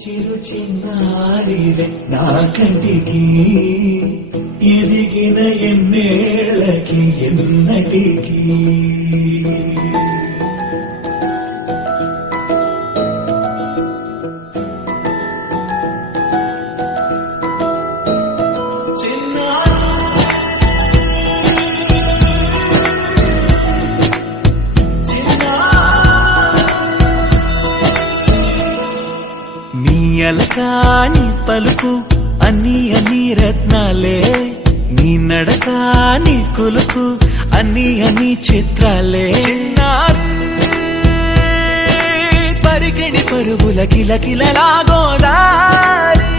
చిరు చిన్నారివే నా కంటికి ఎదిగిన ఎన్నేళ్ళకి ఎన్నటికి అలకాని పలుకు అన్ని అన్ని రత్నాలే నీ నడక నీ కొలుకు అన్ని అన్ని చిత్రాలే చిన్నారు పరికిణి పరుగుల కిలకిలలా గోదారి